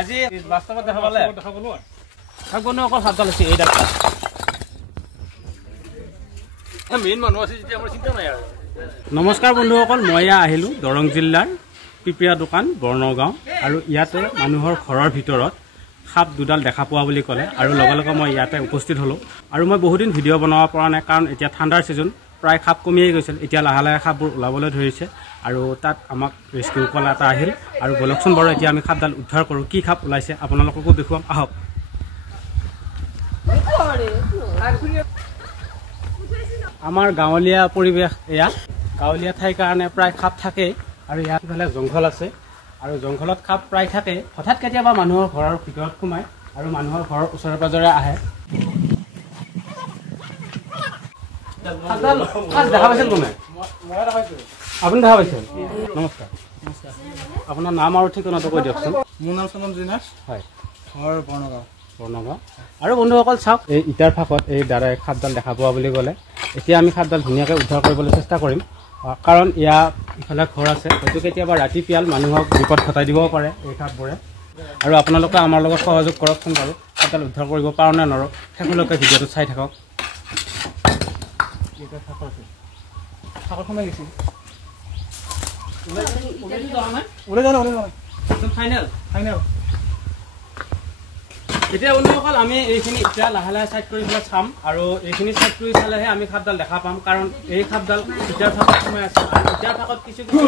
আজি বাস্তৱত দেখা পালে শাক বনোৱা অকল সাত আছে এই ডাক্তাৰ মেইন মানুহ আছে যেতিয়া আমাৰ চিন্তা নাই আৰু নমস্কাৰ বন্ধুসকল মই আহিলোঁ দৰং জিলাৰ পিপিয়া দোকান বৰ্ণগাঁও আৰু ইয়াতে মানুহৰ ঘৰৰ ভিতৰত সাপ দুডাল দেখা পোৱা বুলি ক'লে আৰু লগে লগে মই ইয়াতে উপস্থিত হ'লোঁ আৰু মই বহুদিন ভিডিঅ' বনাব পৰা নাই কাৰণ এতিয়া ঠাণ্ডাৰ ছিজন প্ৰায় সাপ কমিয়েই গৈছিল এতিয়া লাহে লাহে সাপবোৰ ওলাবলৈ ধৰিছে আৰু তাত আমাক ৰেস্কিউ কল এটা আহিল আৰু বলকচোন বাৰু এতিয়া আমি সাপডাল উদ্ধাৰ কৰোঁ কি সাপ ওলাইছে আপোনালোককো দেখুৱাম আহক আমাৰ গাঁৱলীয়া পৰিৱেশ এয়া গাঁৱলীয়া ঠাইৰ কাৰণে প্ৰায় সাপ থাকেই আৰু ইয়াত ইফালে জংঘল আছে আৰু জংঘলত সাপ প্ৰায় থাকে হঠাৎ কেতিয়াবা মানুহৰ ঘৰৰ ভিতৰত সোমায় আৰু মানুহৰ ঘৰৰ ওচৰে পাজৰে আহে দেখা পাইছিল কোনে আপুনি দেখা পাইছে নমস্কাৰ আপোনাৰ নাম আৰু ঠিকনাটো কৈ দিয়কচোন মোৰ নাম চন্দন জিনাছ হয় ঘৰ বৰ্ণগাঁও আৰু বন্ধুসকল চাওক এই ইটাৰ ফাঁকত এই দ্বাৰাই সাপডাল দেখা পোৱা বুলি ক'লে এতিয়া আমি সাপডাল ধুনীয়াকৈ উদ্ধাৰ কৰিবলৈ চেষ্টা কৰিম কাৰণ ইয়াৰ ইফালে ঘৰ আছে হয়তো কেতিয়াবা ৰাতি পিয়াল মানুহক বিপদ ঘটাই দিবও পাৰে এই সাপবোৰে আৰু আপোনালোকে আমাৰ লগত সহযোগ কৰকচোন বাৰু সাপডাল উদ্ধাৰ কৰিব পাৰোঁ নে নোৱাৰোঁ শেষলৈকে ভিডিঅ'টো চাই থাকক এতিয়া বন্ধুসকল আমি এইখিনি এতিয়া লাহে লাহে চাইড কৰি পেলাই চাম আৰু এইখিনি চাইড কৰি চালেহে আমি সাপডাল দেখা পাম কাৰণ এই সাপডাল ইটাৰ ফাঁকত সোমাই আছে আৰু ইটাৰ ফাঁকত কিছু কিছু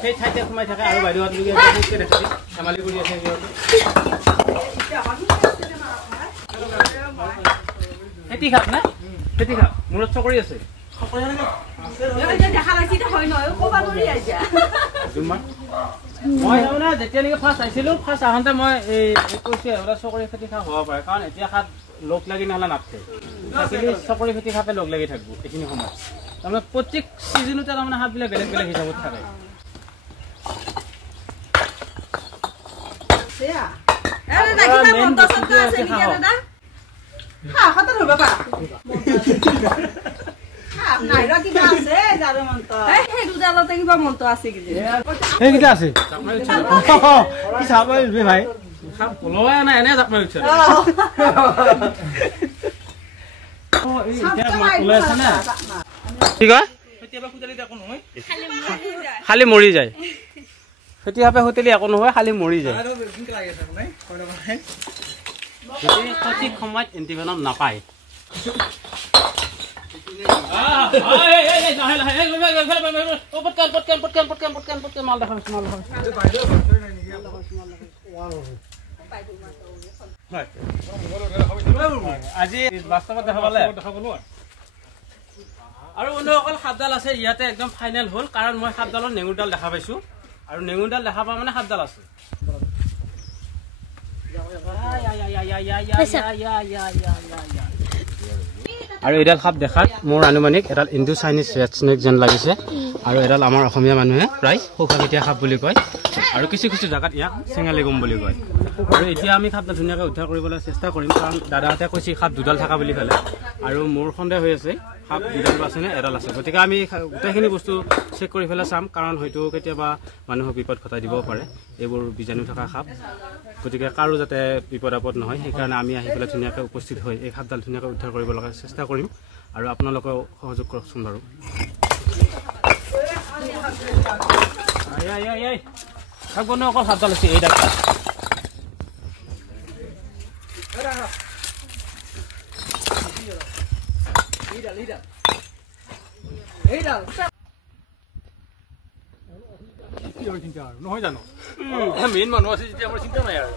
সেই ঠাইতে সোমাই থাকে আৰু বাইদেউহঁত দেখা ধেমালি কৰি আছে খেতি সাপ নে খেতি সাপ মূৰত চকৰি আছে মই তাৰমানে যেতিয়া নেকি ফাৰ্ষ্ট আহিছিলোঁ ফাৰ্ষ্ট আহোঁতে মই এই কৈছোঁ এবাৰ চকৰি খেতি সাপ হ'ব পাৰে কাৰণ এতিয়া সাপ লগ লাগি নহ'লে নাথাকে চকৰি খেতি সাপে লগ লাগি থাকিব এইখিনি সময়ত তাৰমানে প্ৰত্যেক ছিজনতে তাৰমানে সাপবিলাক বেলেগ বেলেগ হিচাপত থাকে খালি মৰি যায় খেতি সাপে সুতেলি একো নহয় খালি মৰি যায় সঠিক সময়ত এণ্টিভেনম নাপায় আজি বাস্তৱত দেখা পালে আৰু বন্ধুসকল সাপডাল আছে ইয়াতে একদম ফাইনেল হ'ল কাৰণ মই সাপডালৰ নেঙুৰডাল দেখা পাইছোঁ আৰু নেঙুৰডাল দেখা পোৱা মানে সাপডাল আছে আৰু এডাল সাপ দেখাত মোৰ আনুমানিক এডাল ইণ্ডো চাইনিজ ৰেড স্নেক যেন লাগিছে আৰু এডাল আমাৰ অসমীয়া মানুহে প্ৰায় সৌফালতীয়া সাপ বুলি কয় আৰু কিছু কিছু জেগাত ইয়াক চেঙালিগুম বুলি কয় আৰু এতিয়া আমি সাপডাল ধুনীয়াকৈ উদ্ধাৰ কৰিবলৈ চেষ্টা কৰিম কাৰণ দাদাহঁতে কৈছে সাপ দুডাল থকা বুলি ক'লে আৰু মোৰ সন্দেহ হৈ আছে সাপ দুডাল আছে নে এডাল আছে গতিকে আমি গোটেইখিনি বস্তু চেক কৰি পেলাই চাম কাৰণ হয়তো কেতিয়াবা মানুহক বিপদ ঘটাই দিব পাৰে এইবোৰ বীজাণু থকা সাপ গতিকে কাৰো যাতে বিপদ আপদ নহয় সেইকাৰণে আমি আহি পেলাই ধুনীয়াকৈ উপস্থিত হৈ এই সাপডাল ধুনীয়াকৈ উদ্ধাৰ কৰিব লগা চেষ্টা কৰিম আৰু আপোনালোকেও সহযোগ কৰকচোন বাৰু সাপ বনোৱা অকল সাপডাল আছে এই ডাক্তাৰ নহয় জানো মেইন মানুহ আছে যেতিয়া আমাৰ চিন্তা নাই আৰু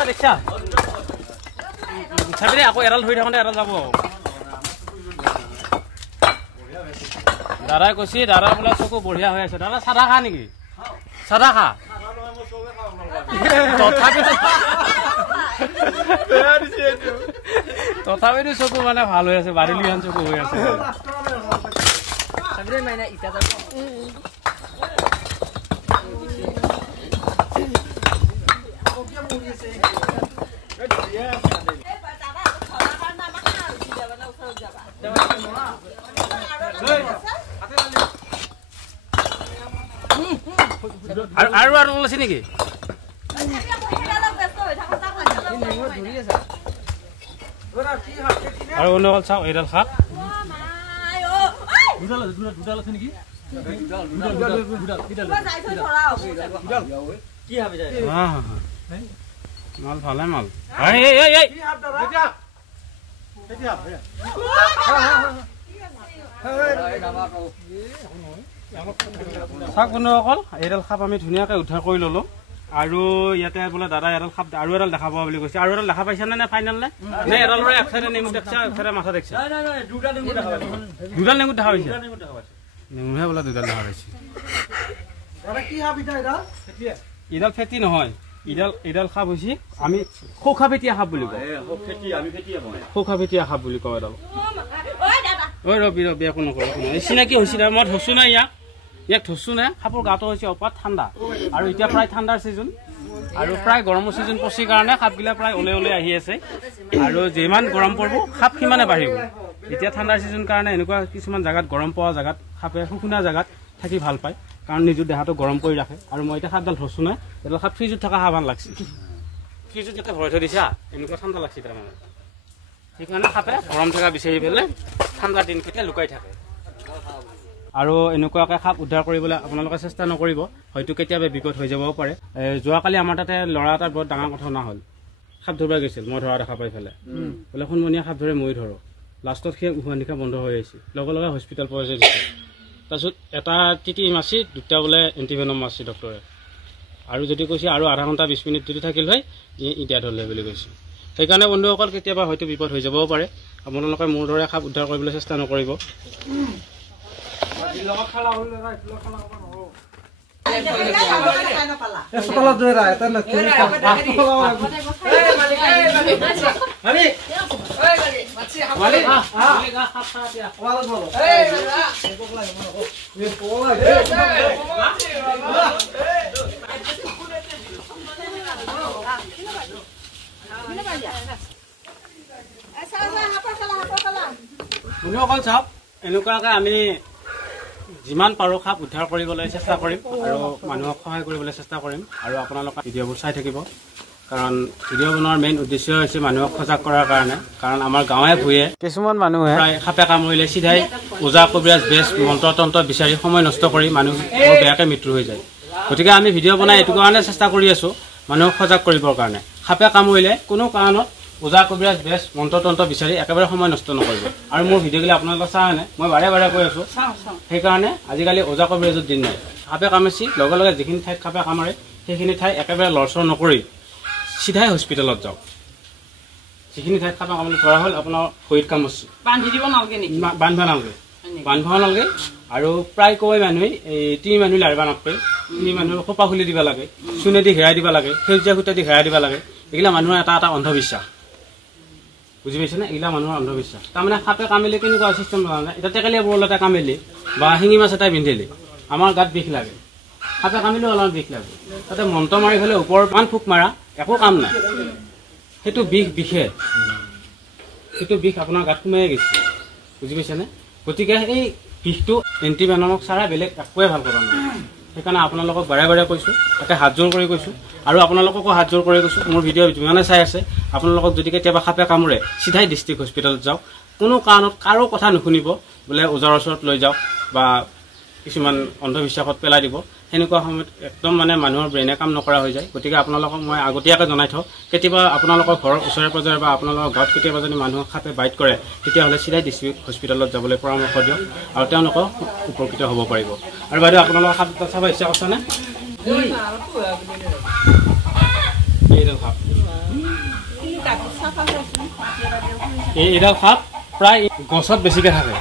দেখিছা চাবি আকৌ এডাল ধৰি থাকোঁতে এডাল যাব দাদাই কৈছে দাদা বোলে চকু বঢ়িয়া হৈ আছে দাদা চাদা খা নেকি চাদা খা তথাপিতো চকু মানে ভাল হৈ আছে বাৰিলিহান চকু হৈ আছে আৰু ওলাইছে নেকি আৰু বন্ধুসকল চাওক এইডাল সাপ মাল ভালে মাল চাওক বন্ধুসকল এইডাল সাপ আমি ধুনীয়াকৈ উদ্ধাৰ কৰি ললো আৰু ইয়াতে বোলে দাদা এডাল সাপ আৰু এডাল দেখা পোৱা বুলি কৈছে আৰু এডাল দেখা পাইছে নে ফাইনেল নে এডাল এক চাইডে নেমু দেখছে এক চাইডে মাথা দেখছে দুডাল নেমু দেখা পাইছে নেমুহে বোলে দুডাল দেখা পাইছে ইডাল ফেটি নহয় ইডাল সাপ হৈছে আমি খোখাপেটীয়া সাপ বুলি কওঁ খোখাপেটীয়া সাপ বুলি কওঁ এডাল ঐ ৰবি একো নকৰো চিনাকি হৈছিল মই ধৰছো না ইয়াক ধৰছো নে সাপৰ গাটো হৈছে অপাত ঠাণ্ডা আৰু এতিয়া প্ৰায় ঠাণ্ডাৰ ছিজন আৰু প্ৰায় গৰমৰ ছিজন পচিৰ কাৰণে সাপগিলা প্ৰায় ওলাই ওলাই আহি আছে আৰু যিমান গৰম পৰিব সাপ সিমানে বাঢ়িব এতিয়া ঠাণ্ডাৰ ছিজন কাৰণে এনেকুৱা কিছুমান জেগাত গৰম পোৱা জেগাত সাপে শুকুনা জেগাত থাকি ভাল পায় কাৰণ নিজৰ দেহাটো গৰম কৰি ৰাখে আৰু মই এতিয়া সাপডাল ধৰছো নাই এডাল সাপ ফ্ৰিজত থকা সাবান লাগছে ফ্ৰিজত যেতিয়া ভৰাই থৈ দিছা এনেকুৱা ঠাণ্ডা লাগছে তাৰমানে সেইকাৰণে সাপে গৰম জেগা বিচাৰি পেলাই ঠাণ্ডা দিনকেইটা লুকাই থাকে আৰু এনেকুৱাকৈ সাপ উদ্ধাৰ কৰিবলৈ আপোনালোকে চেষ্টা নকৰিব হয়তো কেতিয়াবা বিপদ হৈ যাবও পাৰে যোৱাকালি আমাৰ তাতে ল'ৰা এটাৰ বৰ ডাঙৰ ঘটনা হ'ল সাপ ধৰিব গৈছিল মই ধৰা দেখা পাই পেলাই বোলে সোণমণিয়ে সাপ ধৰে মই ধৰোঁ লাষ্টত সেই উশাহ নিশাহ বন্ধ হৈ আহিছিল লগে লগে হস্পিটেল পৰ্যায় দিছে তাৰপিছত এটা টিটি মাছি দুটা বোলে এণ্টিভেনম মাছি ডক্টৰে আৰু যদি কৈছে আৰু আধা ঘণ্টা 20 মিনিট যদি থাকিল হয় এতিয়া ধৰিলে বুলি কৈছে সেইকাৰণে বন্ধুসকল কেতিয়াবা হয়তো বিপদ হৈ যাবও পাৰে আপোনালোকে মোৰ দৰে সাপ উদ্ধাৰ কৰিবলৈ চেষ্টা নকৰিব বন্ধুসকল চাওক এনেকুৱাকৈ আমি যিমান পাৰোঁ সাপ উদ্ধাৰ কৰিবলৈ চেষ্টা কৰিম আৰু মানুহক সহায় কৰিবলৈ চেষ্টা কৰিম আৰু আপোনালোকে ভিডিঅ'বোৰ চাই থাকিব কাৰণ ভিডিঅ' বনোৱাৰ মেইন উদ্দেশ্য হৈছে মানুহক সজাগ কৰাৰ কাৰণে কাৰণ আমাৰ গাঁৱে ভূঞে কিছুমান মানুহে প্ৰায় সাপে কামুৰিলে চিধাই ওজা কবিৰাজ বেজ মন্ত্ৰতন্ত্ৰ বিচাৰি সময় নষ্ট কৰি মানুহবোৰ বেয়াকৈ মৃত্যু হৈ যায় গতিকে আমি ভিডিঅ' বনাই এইটো কাৰণে চেষ্টা কৰি আছোঁ মানুহক সজাগ কৰিবৰ কাৰণে সাপে কামুৰিলে কোনো কাৰণত ওজা কবিৰাজ বেজ মন্ত্ৰতন্ত্ৰ বিচাৰি একেবাৰে সময় নষ্ট নকৰিব আৰু মোৰ ভিডিঅ'গিলা আপোনালোকে চাওঁনে মই বাৰে বাৰে কৈ আছোঁ সেইকাৰণে আজিকালি ওজা কবিৰাজৰ দিন নাই সাপে কামুৰিছি লগে লগে যিখিনি ঠাইত সাপে কামুৰে সেইখিনি ঠাই একেবাৰে লৰচৰ নকৰি চিধাই হস্পিটেলত যাওক যিখিনি ঠাইত সাপে কামুৰি ধৰা হ'ল আপোনাৰ ভৰিত কামুৰিছে বান্ধি দিব নালাগে নেকি বান্ধিব নালাগে আৰু প্ৰায় কৈ মানুহে এই 3 মানুহ লাৰিব নাপায় 3 মানুহৰ খোপা খুলি দিব লাগে চুনেদি ঘেৰাই দিব লাগে সেউজীয়া সূতা দি ঘেৰাই দিব লাগে এইগিলা মানুহৰ এটা অন্ধবিশ্বাস বুজি পাইছে না এইগিলা মানুহৰ অন্ধবিশ্বাস তাৰমানে সাপে কামিলে কেনেকুৱা চিষ্টেম জানে এতিয়া টেকেলীয়া বৰল এটা কামিলে বা শিঙি মাছ এটাই পিন্ধিলে আমাৰ গাত বিষ লাগে সাপে কামিলেও অলপ বিষ লাগে তাতে মন্ত্ৰ মাৰি ফেলে ওপৰত মান ফুক মাৰা একো কাম নাই সেইটো বিষে সেইটো বিষ আপোনাৰ গাত সোমাই গৈছে বুজি পাইছেনে গতিকে এই বিষটো এণ্টিভেনমক চাৰা বেলেগ একোৱে ভাল কৰা নাই সেইকাৰণে আপোনালোকক বাৰে বাৰে কৈছোঁ তাতে হাত জোৰ কৰি কৈছোঁ আৰু আপোনালোককো হাত জোৰ কৰি কৈছোঁ মোৰ ভিডিঅ' যিমানে চাই আছে আপোনালোকক যদি কেতিয়াবা সাপে কামুৰে চিধাই ডিষ্ট্ৰিক্ট হস্পিটেলত যাওক কোনো কাৰণত কাৰো কথা নুশুনিব বোলে ওজাৰ ওচৰত লৈ যাওক বা কিছুমান অন্ধবিশ্বাসত পেলাই দিব সেনেকুৱা সময়ত একদম মানে মানুহৰ ব্ৰেইনে কাম নকৰা হৈ যায় গতিকে আপোনালোকক মই আগতীয়াকৈ জনাই থওঁ কেতিয়াবা আপোনালোকৰ ঘৰৰ ওচৰে পাজৰে বা আপোনালোকৰ গাঁৱত কেতিয়াবা যদি মানুহক সাপে বাইট কৰে তেতিয়াহ'লে চিধাই ডিষ্ট্ৰিক্ট হস্পিটেলত যাবলৈ পৰামৰ্শ দিয়ক আৰু তেওঁলোকক উপকৃত হ'ব পাৰিব আৰু বাইদেউ আপোনালোকৰ সাপ চাব ইচ্ছা কৰিছেনে এইডাল সাপ প্ৰায় গছত বেছিকৈ থাকে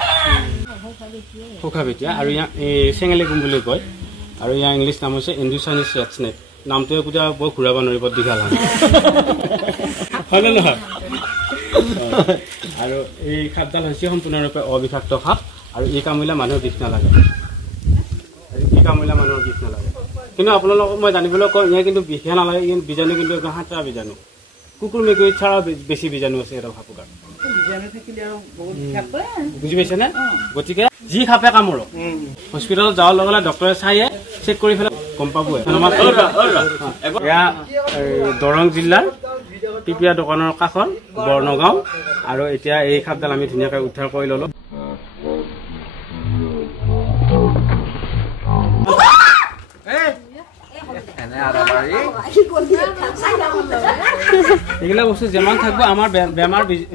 খোখাপেটীয়া আৰু ইয়াক চেঙেলী গুম বুলি কয় আৰু ইয়াৰ ইংলিছ নাম হৈছে ইণ্ডোচাইনিজ ৰেড স্নেক নামটোৱে কোৱা বৰ ঘূৰাব নোৱাৰিব দীঘল হয়নে নহয় আৰু এই সাপডাল হৈছে সম্পূৰ্ণৰূপে অবিষাক্ত সাপ আৰু এই কামুৰিলে মানুহৰ বিষ নালাগে কিন্তু আপোনালোকক মই জানিবলৈ কওঁ ইয়াৰ কিন্তু বিষে নালাগে কিন্তু বীজাণু কিন্তু একদম 7টা বীজাণু কুকুৰ মেকুৰীত ছাড়া বেছি বীজাণু আছে এটা সাপৰ গাত বুজি পাইছেনে গতিকে যি সাপে কামুৰক হস্পিটেলত যোৱাৰ লগে লগে ডক্টৰে চায়ে চেক কৰি পেলাই গম পাব এয়া দৰং জিলাৰ পিপিয়া দোকানৰ কাষৰ বৰ্ণগাঁও আৰু এতিয়া এই সাপডাল আমি ধুনীয়াকৈ উদ্ধাৰ কৰি ল'লো এইগিলা বস্তু যিমান থাকিব আমাৰ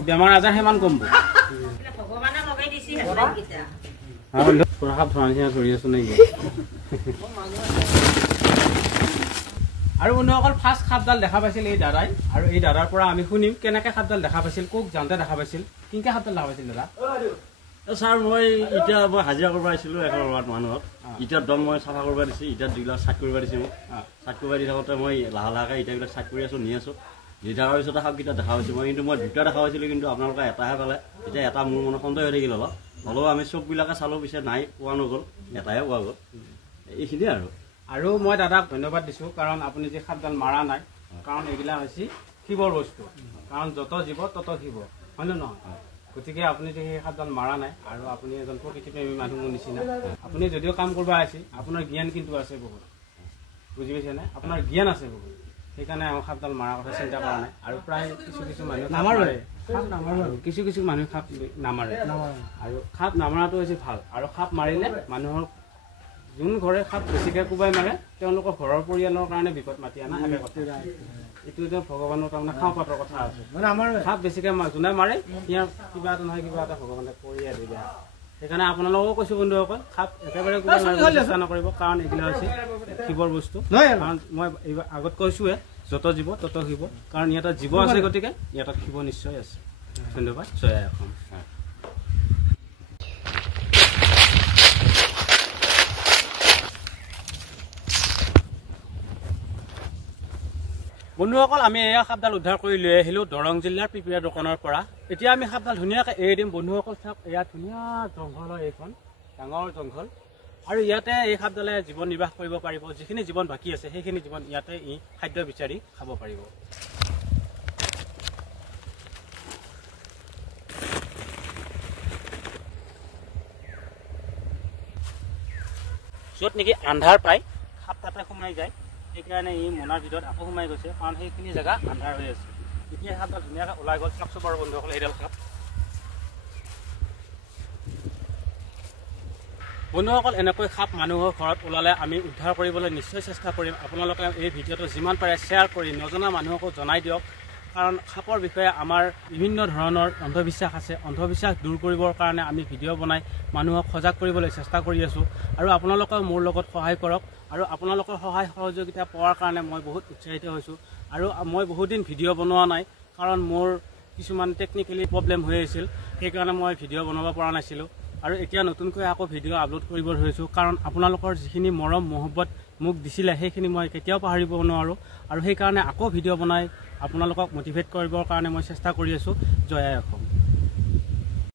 বেমাৰ আজাৰ সিমান কমব সাপ ধৰা নিচিনা ধৰি আছো নেকি আৰু বন্ধুসকল ফাৰ্ষ্ট সাপডাল দেখা পাইছিল এই দাদাই আৰু এই দাদাৰ পৰা আমি শুনিম কেনেকৈ সাপডাল দেখা পাইছিল কোক যাওঁতে দেখা পাইছিল কিনকে সাপডাল দেখা পাইছিল দাদা ছাৰ মই হাজিৰা কৰিব আহিছিলোঁ এখন মানুহক ইটাৰ দম মই চাফা কৰিব দিছোঁ ইটাৰ দুইবিলাক চাট কৰিব দিছোঁ মোক চাট কৰিব দি থাকোঁতে মই লাহে ইটাবিলাক চাট কৰি আছোঁ নি আছোঁ দি থকাৰ পিছতে সাপকেইটা দেখা পাইছোঁ মই কিন্তু মই দুটা দেখা পাইছিলোঁ কিন্তু আপোনালোকে এটাহে পালে এতিয়া এটা মোৰ মনত সন্দেহ হৈ থাকিল অলপ হ'লেও আমি চববিলাকে চালোঁ পিছে নাই পোৱা নগ'ল এটাহে পোৱা গ'ল এইখিনিয়ে আৰু মই দাদাক ধন্যবাদ দিছোঁ কাৰণ আপুনি যে সাপডাল মাৰা নাই কাৰণ এইগিলা হৈছে শিৱৰ বস্তু কাৰণ যত জীৱ তত শিৱ হয়নে নহয় গতিকে আপুনি যে সেই সাপডাল মাৰা নাই আৰু আপুনি এজন প্ৰকৃতিপ্ৰেমী মানুহৰ নিচিনা আপুনি যদিও কাম কৰিব আহিছে আপোনাৰ জ্ঞান কিন্তু আছে বহুত বুজি পাইছেনে আপোনাৰ জ্ঞান আছে বহুত সেইকাৰণে আমাৰ সাপডাল মৰাৰ কথা চিন্তা কৰা নাই আৰু প্ৰায় কিছু মানুহ নামাৰে কিছু মানুহে সাপ নামাৰে আৰু সাপ নামাৰাটো হৈছে ভাল আৰু সাপ মাৰিলে মানুহৰ যোন ঘৰে সাপ বেছিকৈ কোবাই মাৰে তেওঁলোকৰ ঘৰৰ পৰিয়ালৰ কাৰণে বিপদ মাতি আনা একে কথা এইটো যে ভগৱানৰ তাৰমানে খাওঁ পাতৰ কথা আছে সাপ বেছিকৈ যোনে মাৰে ইয়াৰ কিবা এটা নহয় কিবা এটা ভগৱানে কৰিয়ে দি দিয়া সেইকাৰণে আপোনালোকেও কৈছোঁ বন্ধুসকল সাপ একেবাৰে কোবাই মাৰিব চেষ্টা নকৰিব কাৰণ এইবিলাক হৈছে শিৱৰ বস্তু কাৰণ মই এইবাৰ আগত কৈছোঁৱে যত জীৱ তত শিৱ কাৰণ ইয়াত জীৱ আছে গতিকে ইয়াত শিৱ নিশ্চয় আছে ধন্যবাদ জয় আই অসম বন্ধুসকল আমি এয়া সাপডাল উদ্ধাৰ কৰি লৈ আহিলোঁ দৰং জিলাৰ পিপিয়া দোকানৰ পৰা এতিয়া আমি সাপডাল ধুনীয়াকৈ এৰি দিম বন্ধুসকল চাওক এয়া ধুনীয়া জংঘল হয় এইখন ডাঙৰ জংঘল আৰু ইয়াতে এই সাপডালে জীৱন নিৰ্বাহ কৰিব পাৰিব যিখিনি জীৱন বাকী আছে সেইখিনি জীৱন ইয়াতে ই খাদ্য বিচাৰি খাব পাৰিব য'ত নেকি আন্ধাৰ পায় সাপ তাতে সোমাই যায় সেইকাৰণে ই মোনাৰ ভিতৰত আকৌ সোমাই গৈছে কাৰণ সেইখিনি জেগা আন্ধাৰ হৈ আছে এতিয়া সাপডাল ধুনীয়াকৈ ওলাই গ'ল চাওকচোন বাৰু বন্ধুসকলে এইডাল সাপ বন্ধুসকল এনেকৈ সাপ মানুহৰ ঘৰত ওলালে আমি উদ্ধাৰ কৰিবলৈ নিশ্চয় চেষ্টা কৰিম আপোনালোকে এই ভিডিঅ'টো যিমান পাৰে শ্বেয়াৰ কৰি নজনা মানুহকো জনাই দিয়ক কাৰণ সাপৰ বিষয়ে আমাৰ বিভিন্ন ধৰণৰ অন্ধবিশ্বাস আছে অন্ধবিশ্বাস দূৰ কৰিবৰ কাৰণে আমি ভিডিঅ' বনাই মানুহক সজাগ কৰিবলৈ চেষ্টা কৰি আছোঁ আৰু আপোনালোকেও মোৰ লগত সহায় কৰক আৰু আপোনালোকৰ সহায় সহযোগিতা পোৱাৰ কাৰণে মই বহুত উৎসাহিত হৈছোঁ আৰু মই বহুত দিন ভিডিঅ' বনোৱা নাই কাৰণ মোৰ কিছুমান টেকনিকেলি প্ৰব্লেম হৈ আছিল সেইকাৰণে মই ভিডিঅ' বনাব পৰা নাছিলোঁ আৰু এতিয়া নতুনকৈ আকৌ ভিডিঅ' আপলোড কৰিব ধৰিছোঁ কাৰণ আপোনালোকৰ যিখিনি মৰম মহব্বত মোক দিছিলে সেইখিনি মই কেতিয়াও পাহৰিব নোৱাৰোঁ আৰু সেইকাৰণে আকৌ ভিডিঅ' বনাই আপোনালোকক মটিভেট কৰিবৰ কাৰণে মই চেষ্টা কৰি আছোঁ জয় আই অসম